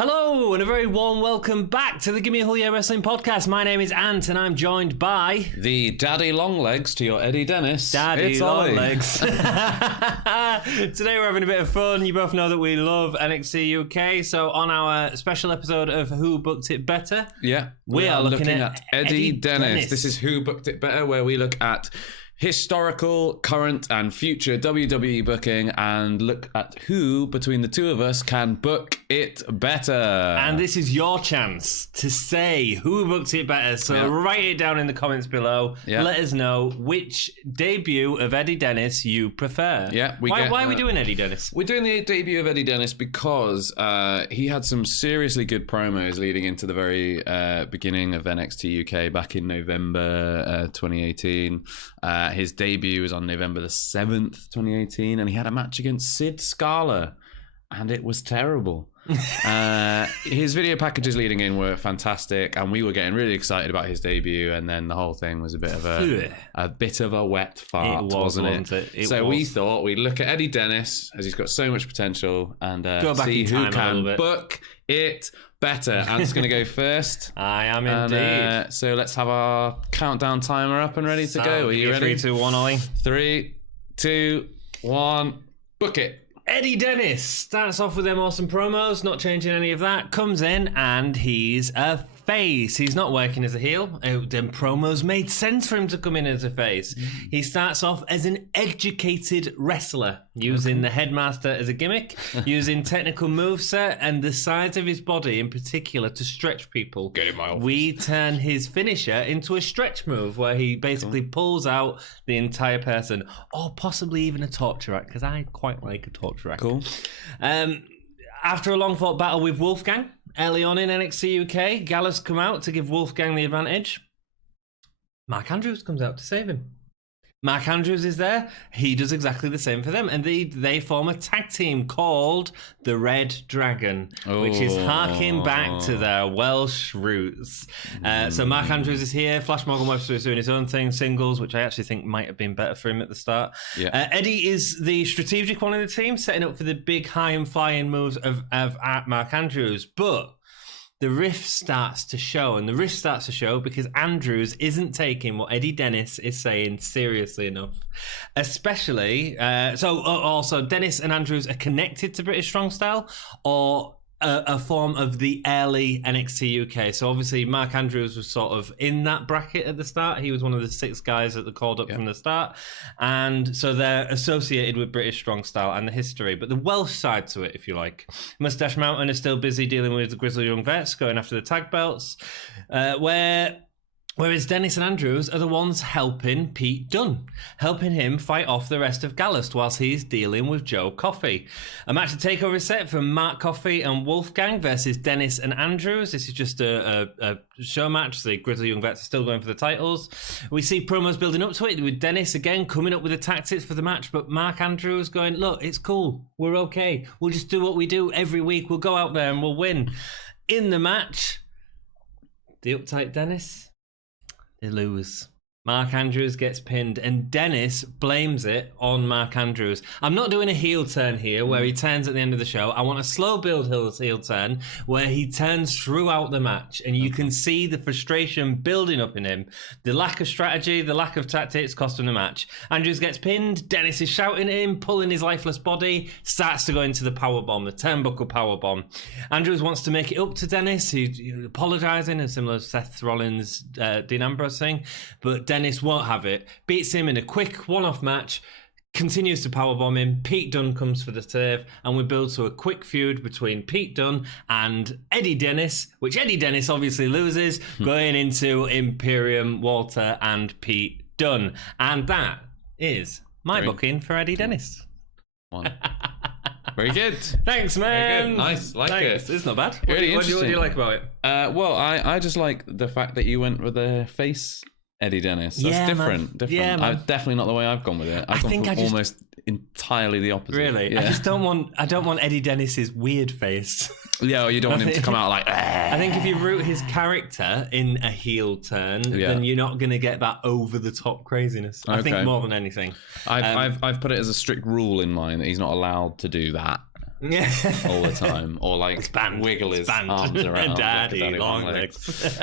Hello, and a very warm welcome back to the Gimme Wrestling Podcast. My name is Ant, and I'm joined by... the daddy longlegs to your Eddie Dennis. Daddy Longlegs. Today we're having a bit of fun. You both know that we love NXT UK, so on our special episode of Who Booked It Better... Yeah, we are looking at Eddie Dennis. This is Who Booked It Better, where we look at historical, current, and future WWE booking and look at who, between the two of us, can book it better. And this is your chance to say who booked it better. So write it down in the comments below. Let us know which debut of Eddie Dennis you prefer. Why are we doing Eddie Dennis? We're doing the debut of Eddie Dennis because he had some seriously good promos leading into the very beginning of NXT UK back in November 2018. His debut was on November the 7th, 2018, and he had a match against Sid Scala, and it was terrible. His video packages leading in were fantastic, and we were getting really excited about his debut, and then the whole thing was a bit of a wet fart, wasn't it? We thought we'd look at Eddie Dennis, as he's got so much potential, and see who can book it better. Ant's going to go first. I am indeed. So let's have our countdown timer up and ready to go. Are you ready? 3, 2, 1, Ollie. 3, 2, 1, book it. Eddie Dennis starts off with them awesome promos, not changing any of that, comes in and he's a face. He's not working as a heel. Them promos made sense for him to come in as a face. He starts off as an educated wrestler, using the headmaster as a gimmick, using technical moveset and the size of his body in particular to stretch people. Get in my office. We turn his finisher into a stretch move where he basically pulls out the entire person, or possibly even a torture rack, because I quite like a torture rack. Cool. After a long fought battle with Wolfgang, early on in NXT UK, Gallus come out to give Wolfgang the advantage. Mark Andrews comes out to save him. Mark Andrews is there. He does exactly the same for them. And they form a tag team called the Red Dragon, which is harking back to their Welsh roots. So Mark Andrews is here. Flash Morgan Webster is doing his own thing, singles, which I actually think might have been better for him at the start. Eddie is the strategic one in the team, setting up for the big high and flying moves of Mark Andrews. But the rift starts to show, and the rift starts to show because Andrews isn't taking what Eddie Dennis is saying seriously enough. Especially, also Dennis and Andrews are connected to British Strong Style, or a form of the early NXT UK. So obviously Mark Andrews was sort of in that bracket at the start. He was one of the 6 guys that they called up from the start. And so they're associated with British Strong Style and the history. But the Welsh side to it, if you like. Mustache Mountain is still busy dealing with the Grizzly Young Vets, going after the tag belts. Whereas Dennis and Andrews are the ones helping Pete Dunne, helping him fight off the rest of Gallus whilst he's dealing with Joe Coffey. A match of takeover is set for Mark Coffey and Wolfgang versus Dennis and Andrews. This is just a show match. The Grizzly Young Vets are still going for the titles. We see promos building up to it, with Dennis again coming up with the tactics for the match, but Mark Andrews going, look, it's cool. We're okay. We'll just do what we do every week. We'll go out there and we'll win. In the match, the uptight Dennis... they lose. Mark Andrews gets pinned, and Dennis blames it on Mark Andrews. I'm not doing a heel turn here where he turns at the end of the show. I want a slow build heel turn where he turns throughout the match, and you can see the frustration building up in him. The lack of strategy, the lack of tactics cost him the match. Andrews gets pinned. Dennis is shouting at him, pulling his lifeless body, starts to go into the powerbomb, the turnbuckle powerbomb. Andrews wants to make it up to Dennis, who's apologising, and similar to Seth Rollins, Dean Ambrose thing, but Dennis won't have it, beats him in a quick one-off match, continues to powerbomb him. Pete Dunne comes for the save, and we build to a quick feud between Pete Dunne and Eddie Dennis, which Eddie Dennis obviously loses, going into Imperium, Walter and Pete Dunne. And that is my booking for Eddie Dennis. Very good. Thanks, man. Very good. Nice. It. It's not bad. Really what do you like about it? Well, I just like the fact that you went with the face Eddie Dennis. That's different. Yeah, man. Definitely not the way I've gone with it. I've gone for almost entirely the opposite. Really? Yeah. I don't want Eddie Dennis's weird face. Yeah, or you don't want him to come out like... I think if you root his character in a heel turn, then you're not going to get that over-the-top craziness. I think more than anything. I've put it as a strict rule in mine that he's not allowed to do that. all the time, or like wiggle his arms around. Daddy, long legs.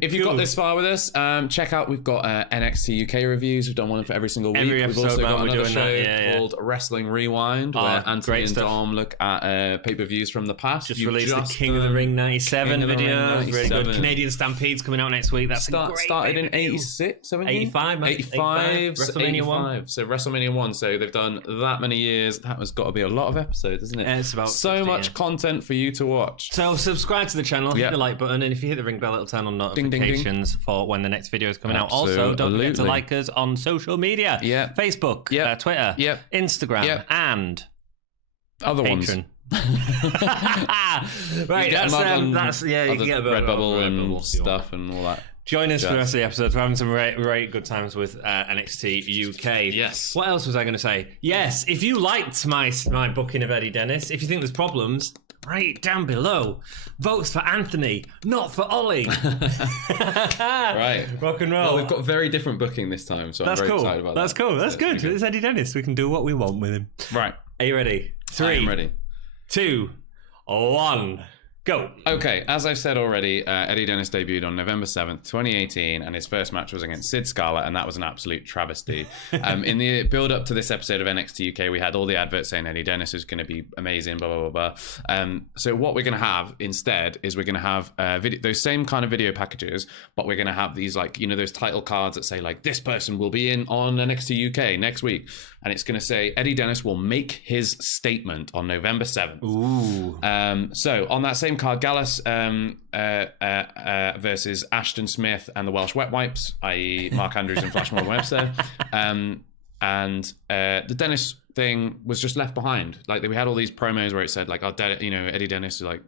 If you've got this far with us, check out, we've got NXT UK reviews. We've done one for every single week. We've also got another show called Wrestling Rewind, where Anthony and Dom look at pay-per-views from the past. Just released the King of the Ring 97 video. Really good. Canadian Stampede's coming out next week. That's started in 86, 85, 85, WrestleMania 1. So WrestleMania 1. So they've done that many years. That has got to be a lot of episodes, isn't it? It's about so much content for you to watch. So subscribe to the channel, hit the like button, and if you hit the ring bell, it'll turn on notifications for when the next video is coming out. Also, don't forget to like us on social media. Facebook, Twitter, Instagram, and other Patreon. Right, that's you can get a Redbubble and stuff and all that. Join us for the rest of the episodes. We're having some very good times with NXT UK. Yes. What else was I going to say? Yes, if you liked my booking of Eddie Dennis, if you think there's problems, write it down below. Votes for Anthony, not for Oli. Right. Rock and roll. Well, we've got very different booking this time, so I'm very excited about that. That's cool. That's good. It's Eddie Dennis. We can do what we want with him. Right. Are you ready? 3, I am ready. 2, 1, go. Okay, as I've said already, Eddie Dennis debuted on November 7th, 2018, and his first match was against Sid Scala, and that was an absolute travesty. In the build-up to this episode of NXT UK, we had all the adverts saying Eddie Dennis is going to be amazing, blah, blah, blah, blah. So what we're going to have instead is we're going to have those same kind of video packages, but we're going to have these, like, those title cards that say, like, this person will be in on NXT UK next week. And it's going to say Eddie Dennis will make his statement on November 7th. Ooh. So on that same card, Gallus versus Ashton Smith and the Welsh Wet Wipes, i.e. Mark Andrews and Flash Morgan Webster. And the Dennis thing was just left behind. Like, we had all these promos where it said, like, Eddie Dennis, like,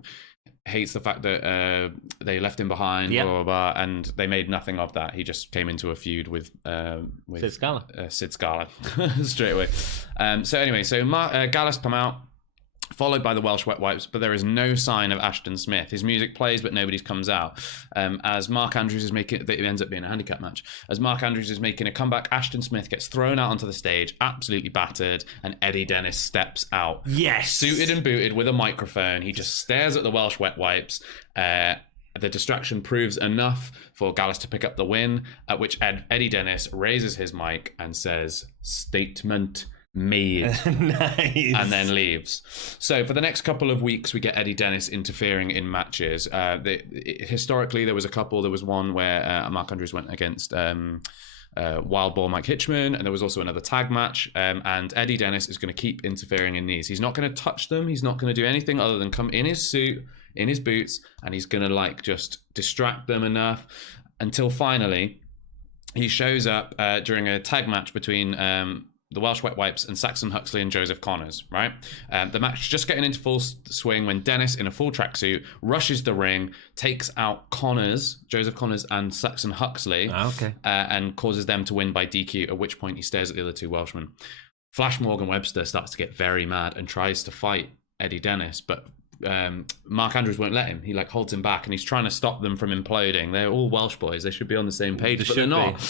hates the fact that they left him behind, blah, blah, blah, and they made nothing of that. He just came into a feud with Sid Scala. Sid Scala straight away. So Gallus come out, followed by the Welsh Wet Wipes, but there is no sign of Ashton Smith. His music plays, but nobody comes out. As Mark Andrews is making, it ends up being a handicap match. As Mark Andrews is making a comeback, Ashton Smith gets thrown out onto the stage, absolutely battered, and Eddie Dennis steps out. Yes! Suited and booted with a microphone. He just stares at the Welsh Wet Wipes. The distraction proves enough for Gallus to pick up the win, at which Eddie Dennis raises his mic and says, "Statement made." Nice. And then leaves. So for the next couple of weeks, we get Eddie Dennis interfering in matches. Historically, there was one where Mark Andrews went against Wild Boar Mike Hitchman, and there was also another tag match, and Eddie Dennis is going to keep interfering in these. He's not going to touch them. He's not going to do anything other than come in his suit, in his boots, and he's going to, like, just distract them enough until finally he shows up during a tag match between the Welsh Wet Wipes and Saxon Huxley and Joseph Connors, right? The match is just getting into full swing when Dennis, in a full tracksuit, rushes the ring, takes out Joseph Connors and Saxon Huxley, and causes them to win by DQ, at which point he stares at the other two Welshmen. Flash Morgan Webster starts to get very mad and tries to fight Eddie Dennis, but Mark Andrews won't let him. He, like, holds him back, and he's trying to stop them from imploding. They're all Welsh boys. They should be on the same page, but they're not.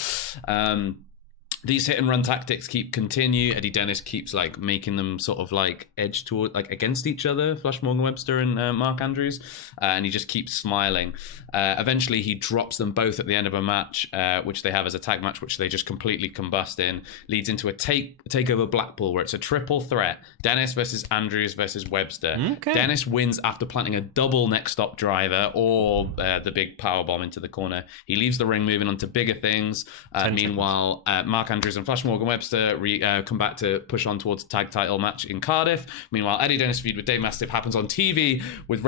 These hit and run tactics continue. Eddie Dennis keeps, like, making them sort of, like, edge toward, like, against each other, Flash Morgan Webster and Mark Andrews, and he just keeps smiling. Eventually, he drops them both at the end of a match, which they have as a tag match, which they just completely combust in. Leads into a takeover Blackpool, where it's a triple threat: Dennis versus Andrews versus Webster. Okay. Dennis wins after planting a double neck stop driver or the big power bomb into the corner. He leaves the ring, moving on to bigger things. Meanwhile, Mark Andrews and Flash Morgan Webster come back to push on towards a tag title match in Cardiff. Meanwhile, Eddie Dennis' feud with Dave Mastiff happens on TV, with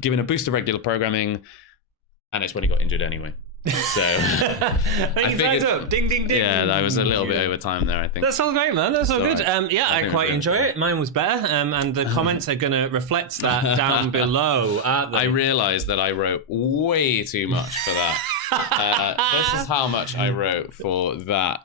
giving a boost of regular programming, and it's when he got injured anyway. So I figured, ding ding ding. Yeah, that was a little bit over time there, I think. That's all great, man. That's all good. Right. I quite enjoy it. Mine was better, and the comments are going to reflect that down below, aren't they? I realised that I wrote way too much for that. This is how much I wrote for that.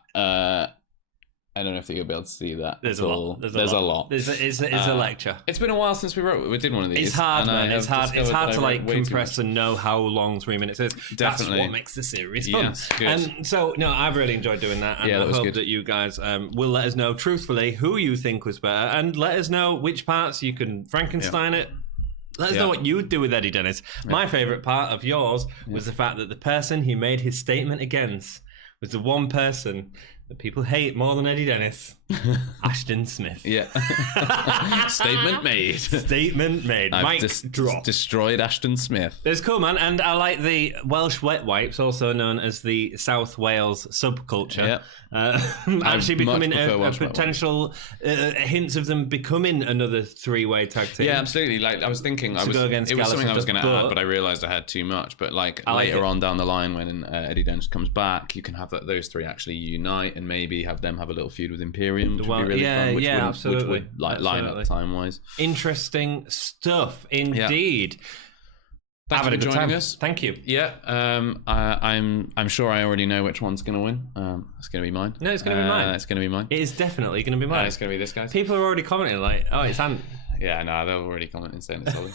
I don't know if you'll be able to see that. There's a lot. There's a lot. It's a lecture. It's been a while since we did one of these. It's hard, man. It's hard to like compress and know how long 3 minutes is. Definitely. That's what makes the series fun. Yes, good. And so, no, I've really enjoyed doing that. And that I was hope good. that you guys will let us know truthfully who you think was better, and let us know which parts you can Frankenstein it. Let us know what you would do with Eddie Dennis. My favourite part of yours was the fact that the person he made his statement against was the one person that people hate more than Eddie Dennis. Ashton Smith. Yeah. Statement made. Statement made. Mic drop. Destroyed Ashton Smith. It's cool, man. And I like the Welsh wet wipes, also known as the South Wales subculture. Actually becoming a potential hints of them becoming another 3-way tag team. Yeah, absolutely. Like I was thinking, it was something I was going to add, but I realised I had too much. But like later on down the line, when Eddie Dennis comes back, you can have those three actually unite and maybe have them have a little feud with Imperium. Which would be really fun, which would line up time-wise. Interesting stuff, indeed. Thanks for joining us. Thank you. Yeah, I'm sure I already know which one's going to win. It's going to be mine. No, it's going to be mine. It's going to be mine. It is definitely going to be mine. It's going to be this guy's. People are already commenting like, oh, it's Ant. Yeah, no, they're already commenting saying it's Oli.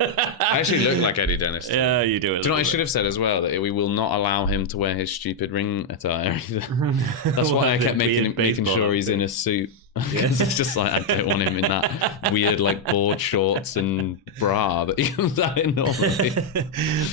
I actually look like Eddie Dennis. Yeah, you do. Do you know what I should have said as well? That we will not allow him to wear his stupid ring attire either. That's why I kept making sure he's in a suit. Because it's just like, I don't want him in that weird like board shorts and bra that he comes out in normally.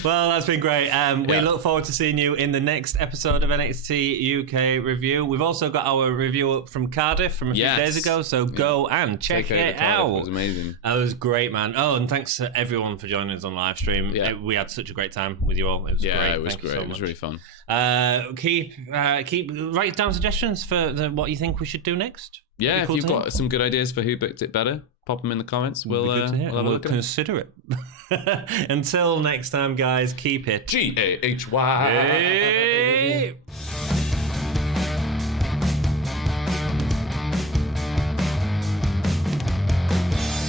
Well, that's been great. We look forward to seeing you in the next episode of NXT UK review. We've also got our review up from Cardiff from a few days ago, so go and check it out. It was amazing. That was great, man. Oh, and thanks to everyone for joining us on live stream. We had such a great time with you all. It was great. It was great. It was really fun. Keep write down suggestions for what you think we should do next. Yeah, if you've got some good ideas for who booked it better, pop them in the comments. We'll have a look at consider it. Until next time, guys, keep it GAHY.